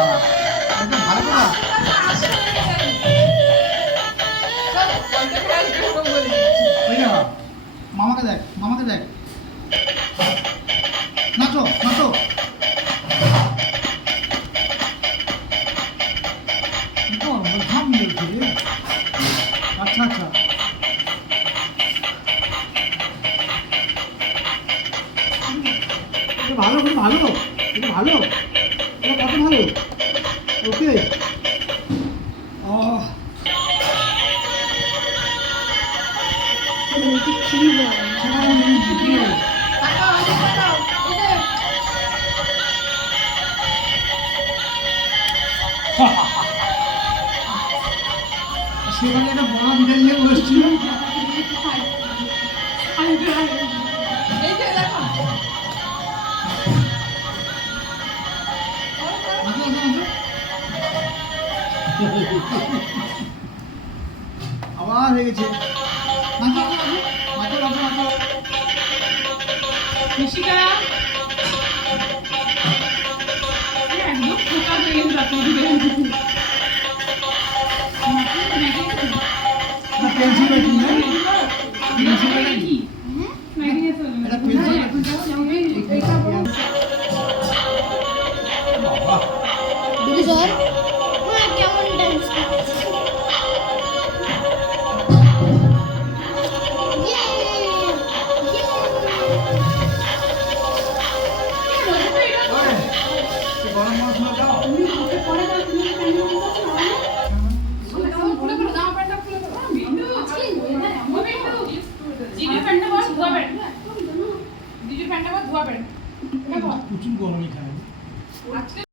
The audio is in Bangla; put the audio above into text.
আচ্ছা একদম ভালো করে ওই না মামাকে দেখ নাচো ঘাম বলছে রে আচ্ছা ভালো এটা কত ভালো ওকে সেখানে একটা বড় বিড়াল নিয়ে বসছিল আবার হয়ে গেছে প্রচুর গরমে খায়।